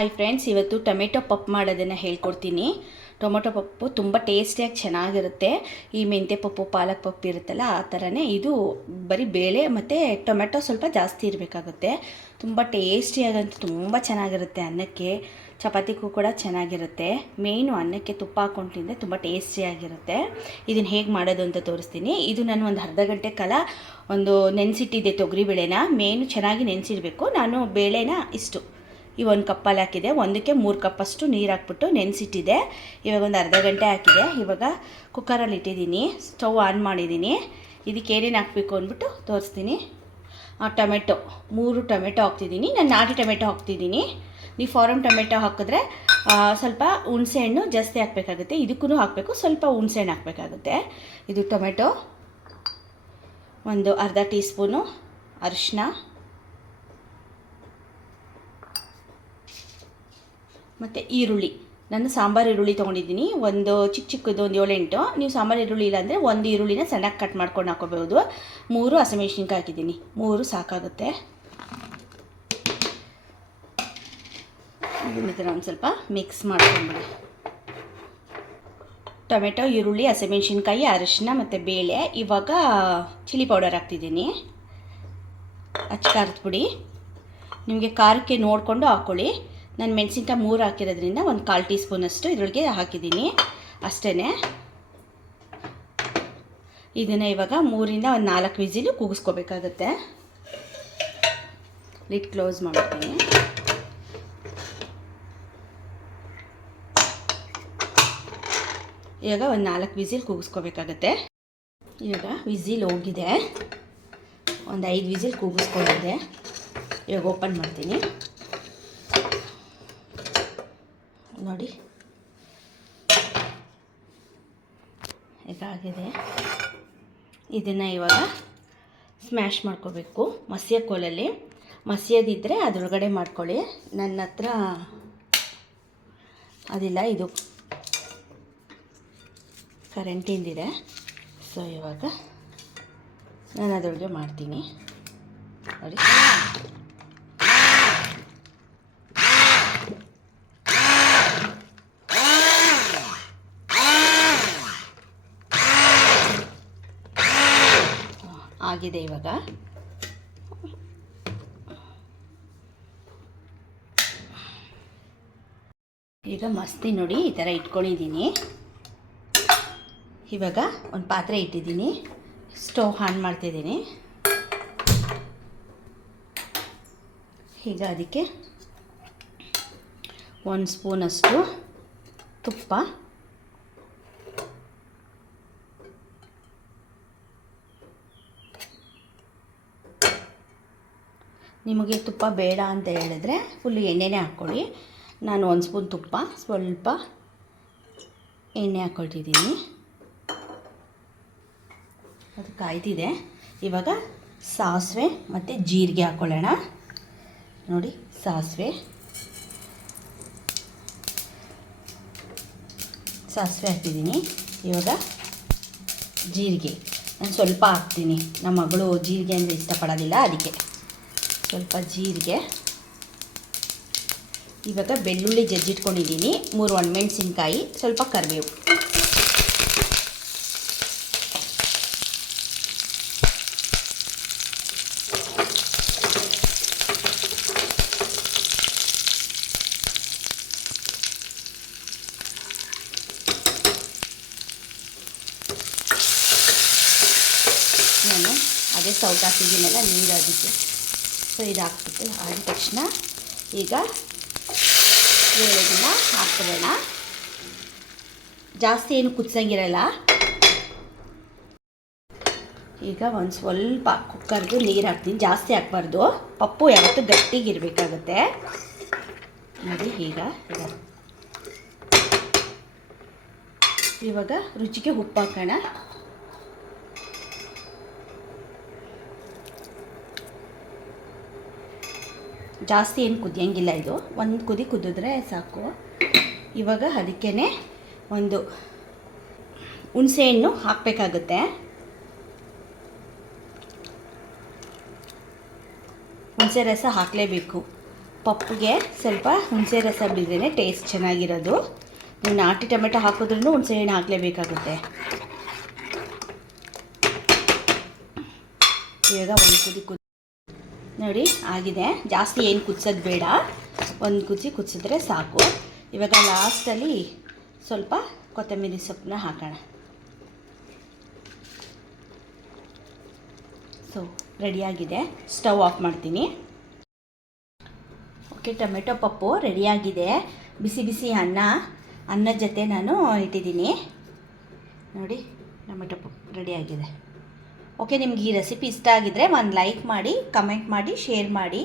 Hi friends ಇವತ್ತು tomato ಪಪ್ ಮಾಡೋದನ್ನು ಹೇಳ್ಕೊಡ್ತೀನಿ. ಟೊಮೆಟೊ ಪಪ್ಪು ತುಂಬ ಟೇಸ್ಟಿಯಾಗಿ ಚೆನ್ನಾಗಿರುತ್ತೆ. ಈ ಮೆಂತ್ಯ ಪಪ್ಪು, ಪಾಲಕ್ ಪಪ್ಪು ಇರುತ್ತಲ್ಲ, ಆ ಥರನೇ ಇದು ಬರೀ ಬೇಳೆ ಮತ್ತು ಟೊಮೆಟೊ ಸ್ವಲ್ಪ ಜಾಸ್ತಿ ಇರಬೇಕಾಗುತ್ತೆ. ತುಂಬ ಟೇಸ್ಟಿಯಾಗಂತೂ ತುಂಬ ಚೆನ್ನಾಗಿರುತ್ತೆ ಅನ್ನಕ್ಕೆ. ಚಪಾತಿಗೂ ಕೂಡ ಚೆನ್ನಾಗಿರುತ್ತೆ. ಮೇಯ್ನು ಅನ್ನಕ್ಕೆ ತುಪ್ಪ ಹಾಕೊಂಡು ತಿಂದರೆ ತುಂಬ ಟೇಸ್ಟಿಯಾಗಿರುತ್ತೆ. ಇದನ್ನು ಹೇಗೆ ಮಾಡೋದು ಅಂತ ತೋರಿಸ್ತೀನಿ. ಇದು ನಾನು ಒಂದು ಅರ್ಧ ಗಂಟೆ ಕಾಲ ಒಂದು ನೆನೆಸಿಟ್ಟಿದ್ದೆ ತೊಗರಿಬೇಳೆನ. ಮೇಯ್ನು ಚೆನ್ನಾಗಿ ನೆನೆಸಿಡಬೇಕು. ನಾನು ಬೇಳೆನ ಇಷ್ಟು. ಈ ಒಂದು ಕಪ್ಪಲ್ಲಿ ಹಾಕಿದೆ. ಒಂದಕ್ಕೆ ಮೂರು ಕಪ್ಪಷ್ಟು ನೀರು ಹಾಕ್ಬಿಟ್ಟು ನೆನೆಸಿಟ್ಟಿದೆ. ಇವಾಗ ಒಂದು ಅರ್ಧ ಗಂಟೆ ಹಾಕಿದೆ. ಇವಾಗ ಕುಕ್ಕರಲ್ಲಿ ಇಟ್ಟಿದ್ದೀನಿ. ಸ್ಟವ್ ಆನ್ ಮಾಡಿದ್ದೀನಿ. ಇದಕ್ಕೆ ಏನೇನು ಹಾಕಬೇಕು ಅಂದ್ಬಿಟ್ಟು ತೋರಿಸ್ತೀನಿ. ಟೊಮೆಟೊ. ಮೂರು ಟೊಮೆಟೊ ಹಾಕ್ತಿದ್ದೀನಿ. ನಾನು ನಾಟಿ ಟೊಮೆಟೊ ಹಾಕ್ತಿದ್ದೀನಿ. ನೀವು ಫಾರಮ್ ಟೊಮೆಟೊ ಹಾಕಿದ್ರೆ ಸ್ವಲ್ಪ ಹುಣಸೆಹಣ್ಣು ಜಾಸ್ತಿ ಹಾಕಬೇಕಾಗುತ್ತೆ. ಇದಕ್ಕೂ ಹಾಕಬೇಕು. ಸ್ವಲ್ಪ ಹುಣಸೆಹಣ್ಣು ಹಾಕಬೇಕಾಗುತ್ತೆ. ಇದು ಟೊಮೆಟೊ. ಒಂದು ಅರ್ಧ ಟೀ ಸ್ಪೂನು ಅರಿಶಿನ ಮತ್ತು ಈರುಳ್ಳಿ. ನಾನು ಸಾಂಬಾರು ಈರುಳ್ಳಿ ತೊಗೊಂಡಿದ್ದೀನಿ. ಒಂದು ಚಿಕ್ಕ ಚಿಕ್ಕದು ಒಂದು ಏಳೆಂಟು. ನೀವು ಸಾಂಬಾರು ಈರುಳ್ಳಿ ಇಲ್ಲಾಂದರೆ ಒಂದು ಈರುಳ್ಳಿನ ಸಣ್ಣಗೆ ಕಟ್ ಮಾಡ್ಕೊಂಡು ಹಾಕೋಬಹುದು ಮೂರು ಹಸಿಮೆಣ್ಸಿನ್ಕಾಯಿ ಹಾಕಿದ್ದೀನಿ. ಮೂರು ಸಾಕಾಗುತ್ತೆ. ಇದನ್ನ ಒಂದು ಸ್ವಲ್ಪ ಮಿಕ್ಸ್ ಮಾಡ್ಕೊಂಬಿಡಿ. ಟೊಮೆಟೊ, ಈರುಳ್ಳಿ, ಹಸಿಮೆಣ್ಸಿನ್ಕಾಯಿ, ಅರಶಿನ ಮತ್ತು ಬೇಳೆ. ಇವಾಗ ಚಿಲ್ಲಿ ಪೌಡರ್ ಹಾಕ್ತಿದ್ದೀನಿ. ಅಚ್ಚ ಖಾರದ ಪುಡಿ. ನಿಮಗೆ ಖಾರಕ್ಕೆ ನೋಡಿಕೊಂಡು ಹಾಕ್ಕೊಳ್ಳಿ ನಾನು ಮೆಣಸಿನ್ಕಾಯಿ ಮೂರು ಹಾಕಿರೋದ್ರಿಂದ ಒಂದು ಕಾಲು ಟೀ ಸ್ಪೂನಷ್ಟು ಇದ್ರೊಳಗೆ ಹಾಕಿದ್ದೀನಿ. ಅಷ್ಟೇ ಇದನ್ನು ಇವಾಗ ಮೂರಿಂದ ಒಂದು ನಾಲ್ಕು ವಿಸಿಲು ಕೂಗಿಸ್ಕೋಬೇಕಾಗತ್ತೆ. ಲಿಟ್ ಕ್ಲೋಸ್ ಮಾಡ್ತೀನಿ. ಇವಾಗ ಒಂದು ನಾಲ್ಕು ವಿಸಿಲ್ ಕೂಗಿಸ್ಕೋಬೇಕಾಗತ್ತೆ. ಇವಾಗ ವಿಸಿಲ್ ಹೋಗಿದೆ. ಒಂದು ಐದು ವಿಸಿಲ್ ಕೂಗಿಸ್ಕೊಂಡಿದೆ. ಇವಾಗ ಓಪನ್ ಮಾಡ್ತೀನಿ. ನೋಡಿ. ಇದಾಗಿದೆ. ಇದನ್ನು ಇವಾಗ ಸ್ಮ್ಯಾಶ್ ಮಾಡ್ಕೋಬೇಕು ಮಸಿಯ ಕೋಲಲ್ಲಿ ಮಸಿಯೋದಿದ್ದರೆ ಅದರೊಳಗಡೆ ಮಾಡ್ಕೊಳ್ಳಿ. ನನ್ನ ಹತ್ರ ಅದಿಲ್ಲ, ಇದು ಕರೆಂಟಿಂದಿದೆ ಸೊ ಇವಾಗ ನಾನು ಅದರೊಳಗೆ ಮಾಡ್ತೀನಿ. ನೋಡಿ. ಆಗಿದೆ ಇವಾಗ. ಈಗ ಮಸ್ತಿ ನೋಡಿ ಈ ಥರ ಇಟ್ಕೊಂಡಿದ್ದೀನಿ. ಇವಾಗ ಒಂದು ಪಾತ್ರೆ ಇಟ್ಟಿದ್ದೀನಿ. ಸ್ಟೋವ್ ಆನ್ ಮಾಡ್ತಿದ್ದೀನಿ. ಈಗ ಅದಕ್ಕೆ ಒಂದು ಸ್ಪೂನಷ್ಟು ತುಪ್ಪ. ನಿಮಗೆ ತುಪ್ಪ ಬೇಡ ಅಂತ ಹೇಳಿದ್ರೆ ಫುಲ್ ಎಣ್ಣೆನೇ ಹಾಕ್ಕೊಳ್ಳಿ. ನಾನು ಒಂದು ಸ್ಪೂನ್ ತುಪ್ಪ, ಸ್ವಲ್ಪ ಎಣ್ಣೆ ಹಾಕ್ಕೊಳ್ತಿದ್ದೀನಿ ಅದು ಕಾಯ್ತಿದೆ. ಇವಾಗ ಸಾಸಿವೆ ಮತ್ತು ಜೀರಿಗೆ ಹಾಕ್ಕೊಳ್ಳೋಣ ನೋಡಿ, ಸಾಸಿವೆ. ಸಾಸಿವೆ ಹಾಕ್ತಿದ್ದೀನಿ. ಇವಾಗ ಜೀರಿಗೆ. ನಾನು ಸ್ವಲ್ಪ ಹಾಕ್ತೀನಿ. ನಮ್ಮ ಮಗಳು ಜೀರಿಗೆ ಅಂದರೆ ಇಷ್ಟಪಡೋದಿಲ್ಲ, ಅದಕ್ಕೆ. ಸ್ವಲ್ಪ ಜೀರಿಗೆ. ಇವಾಗ ಬೆಳ್ಳುಳ್ಳಿ ಜಜ್ಜಿಟ್ಕೊಂಡಿದ್ದೀನಿ. ಮೂರು ಒಣಮೆಣಸಿನ್ಕಾಯಿ, ಸ್ವಲ್ಪ ಕರಿಬೇವು. ನಾನು ಅದೇ ಸೌಟ್ ಹಾಕಿದ್ದೀನಲ್ಲ ನೀರು ಅದಕ್ಕೆ ಸೊ ಇದು ಹಾಕ್ಬಿಟ್ಟು ಆದ ತಕ್ಷಣ ಈಗ ಬೇಳೆದನ್ನ ಹಾಕ್ಬಿಡೋಣ ಜಾಸ್ತಿ ಏನು ಕುದಿಸಂಗಿರಲ್ಲ. ಈಗ ಒಂದು ಸ್ವಲ್ಪ ಕುಕ್ಕರ್ದು ನೀರು ಹಾಕ್ತೀನಿ. ಜಾಸ್ತಿ ಹಾಕ್ಬಾರ್ದು. ಪಪ್ಪು ಯಾವತ್ತೂ ಗಟ್ಟಿಗಿರಬೇಕಾಗುತ್ತೆ ನೋಡಿ, ಈಗ ಇವಾಗ ರುಚಿಗೆ ಉಪ್ಪು ಹಾಕೋಣ. ಜಾಸ್ತಿ ಏನು ಕುದಿಯಂಗಿಲ್ಲ ಇದು. ಒಂದು ಕುದಿ ಕುದಿದ್ರೆ ಸಾಕು. ಇವಾಗ ಅದಕ್ಕೇ ಒಂದು ಹುಣಸೆಹಣ್ಣು ಹಾಕಬೇಕಾಗುತ್ತೆ. ಹುಣಸೆ ರಸ ಹಾಕಲೇಬೇಕು. ಪಪ್ಪಿಗೆ ಸ್ವಲ್ಪ ಹುಣಸೆ ರಸ ಬಿದ್ರೇ ಟೇಸ್ಟ್ ಚೆನ್ನಾಗಿರೋದು. ನೀವು ನಾಟಿ ಟೊಮೆಟೊ ಹಾಕಿದ್ರೂ ಹುಣಸೆಹಣ್ಣು ಹಾಕಲೇಬೇಕಾಗುತ್ತೆ. ಇವಾಗ ಒಂದು ಕುದಿ ನೋಡಿ, ಆಗಿದೆ. ಜಾಸ್ತಿ ಏನು ಕುದಿಸೋದು ಬೇಡ. ಒಂದು ಕುದಿ ಕುದಿಸಿದ್ರೆ ಸಾಕು. ಇವಾಗ ಲಾಸ್ಟಲ್ಲಿ ಸ್ವಲ್ಪ ಕೊತ್ತಂಬರಿ ಸೊಪ್ಪನ್ನ ಹಾಕೋಣ. ಸೊ ರೆಡಿಯಾಗಿದೆ ಸ್ಟವ್ ಆಫ್ ಮಾಡ್ತೀನಿ. ಓಕೆ ಟೊಮೆಟೊ ಪಪ್ಪು ರೆಡಿಯಾಗಿದೆ ಬಿಸಿ ಬಿಸಿ ಅನ್ನ. ಅನ್ನದ ಜೊತೆ ನಾನು ಇಟ್ಟಿದ್ದೀನಿ. ನೋಡಿ, ಟೊಮೆಟೊ ಪಪ್ಪು ರೆಡಿಯಾಗಿದೆ ಓಕೆ ನಿಮ್ಗೆ ಈ ರೆಸಿಪಿ ಇಷ್ಟ ಆಗಿದ್ರೆ ಒಂದು ಲೈಕ್ ಮಾಡಿ ಕಮೆಂಟ್ ಮಾಡಿ ಶೇರ್ ಮಾಡಿ.